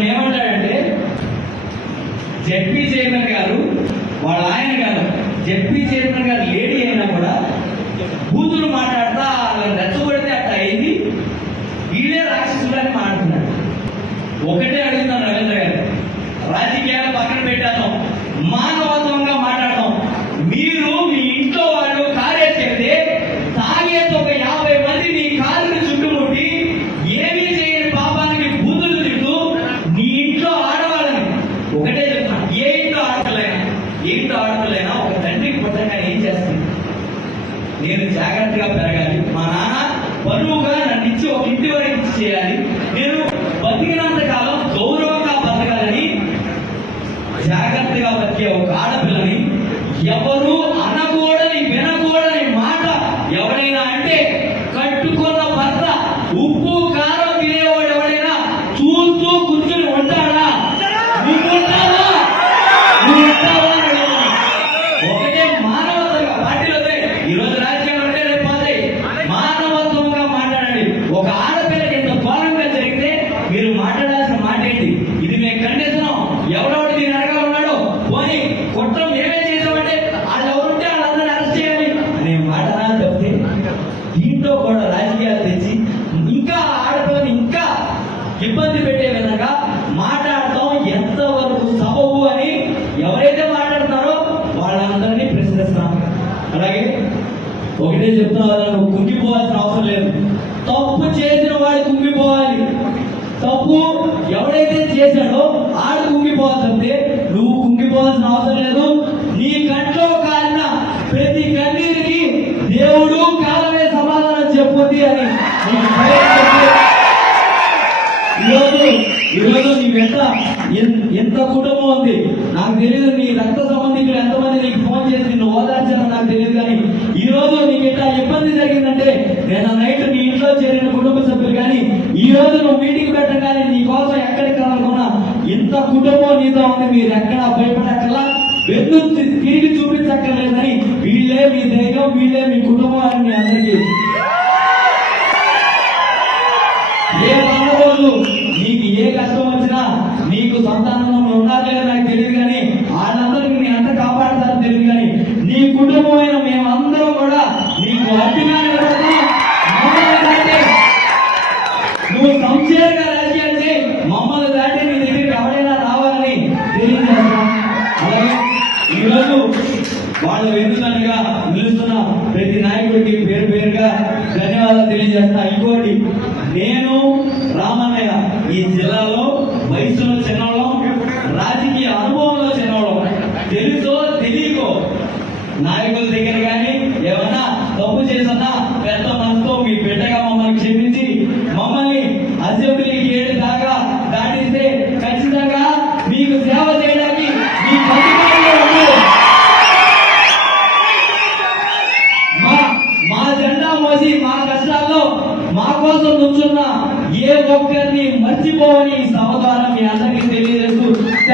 అతను ఏమంటాడంటే, ZP chairman గారు వాళ్ళ ఆయన గారు, జెడ్పీ చైర్మన్ గారు లేడీ అయినా కూడా బూతులు మాట్లాడతా రెచ్చగొడితే అట్లా అయింది, వీళ్ళే రాక్షసులని మాట్లాడుతున్నాడు. ఒకటే అడుగుతాను రవీంద్ర గారు, రాజకీయాలు పక్కన పెట్టాను, మానవత్వంగా మాట్లాడతాం. మీరు మీ ఇంట్లో వాళ్ళు కార్యం చెప్తే తాగేతో ఒక 50 మంది మీ కారుని చుట్టుముట్టి ఏమీ చేయని పాపానికి బూతులు తింటూ మీ ఇంట్లో ఆడవాళ్ళని, ఒకటే చెప్తాను, ఏ ఇంట్లో ఆడపిల్లైనా ఒక తండ్రికి పుట్టంగా ఏం చేస్తుంది? నేను జాగ్రత్తగా పెరగాలి, మా నాన్న పరువుగా నన్ను ఇచ్చి ఒక ఇంటి వరకు ఇచ్చి చేయాలి, నేను బతికినంత కాలం గౌరవంగా బతకాలని జాగ్రత్తగా బతికే ఒక ఆడపిల్లని ఎవరు అనకూడని వినకూడని మాట ఎవరైనా అంటే, కట్టుకున్న భర్త ఉప్పు కారం తినేవాడు ఎవరైనా చూస్తూ కూర్చుని ఉంటాడా? నువ్వుంటావా? ఒకటే మానవత్వంగా పార్టీలోనే ఈరోజు రాజకీయాలు ఉంటే రేపు పోతాయి. మానవత్వంగా మాట్లాడండి. ఒక ఆడపిల్లకి ఎంత ఘోరంగా జరిగితే మీరు మాట్లాడాల్సిన మాట ఏంటి? ఇది మేము ఖండిస్తున్నాం. ఎవడెవడు దీని అడగా ఉన్నాడు, పోనీ కుట్రం మేమే చేసామంటే వాళ్ళు ఎవరుంటే వాళ్ళందరినీ అరెస్ట్ చేయాలి అనే మాట తప్పితే, దీంట్లో కూడా రాజకీయాలు తెచ్చి ఇంకా ఆడపిల్లని ఇంకా ఇబ్బంది పెట్టే విధంగా మాట్లాడటం ఎంతవరకు సబబు అని ఎవరైతే మాట్లాడుతున్నారో వాళ్ళందరినీ ప్రశ్నిస్తాం. అలాగే ఒకటే చెప్తున్నా, నువ్వు కుంగిపోవాల్సిన అవసరం లేదు. తప్పు చేసిన వాడు కుంగిపోవాలి. తప్పు ఎవడైతే చేశాడో ఆడు కుంగిపోవాల్సిందే, నువ్వు కుంగిపోవాల్సిన అవసరం లేదు. నీ కంట్లో కాలిన ప్రతి కన్నీరికి దేవుడు కాలమే సమాధానం చెప్పుద్ది అని ఈరోజు నీ వెంట ఎంత కుటుంబం ఉంది నాకు తెలియదు. నీ రక్త సంబంధికులు ఎంతమంది నీకు ఫోన్ చేసి నిన్ను ఓదార్చారో నాకు తెలియదు. కానీ ఈ రోజు నీకు ఎట్లా ఇబ్బంది జరిగిందంటే, నేను నైట్ నీ ఇంట్లో చేరిన కుటుంబ సభ్యులు కానీ ఈ రోజు నువ్వు మీటింగ్ పెట్టగానే నీ కోసం ఎక్కడికి రావాలనుకున్నా ఇంత కుటుంబం నీతో ఉంది. మీరు ఎక్కడ భయపడక్కలా, వెన్ను తిరిగి చూపించక్కర్లేదని వీళ్ళే మీ ధైర్యం, వీళ్ళే మీ కుటుంబం అని మీ అందరికీ ఏ రోజు నీకు ఏ కష్టం వచ్చినా నీకు సంతానం ఉన్నారో నాకు తెలియదు, కానీ వాళ్ళందరికీ నీ అంత కాపాడతారో తెలియదు, కానీ నీ కుటుంబమైన మేమందరం కూడా నీకు అభిమానం నువ్వు సంశయంగా రాజకీయాలు చేయి, మమ్మల్ని దాటి నీ దగ్గరికి ఎవరైనా రావాలని తెలియజేస్తాం. అలాగే ఈరోజు వాళ్ళు వెన్నుదన్నుగా నిలుస్తున్న ప్రతి నాయకుడికి పేరు పేరుగా ధన్యవాదాలు తెలియజేస్తా. ఇంకోటి, నేను రామన్నయ్య ఈ జిల్లాలో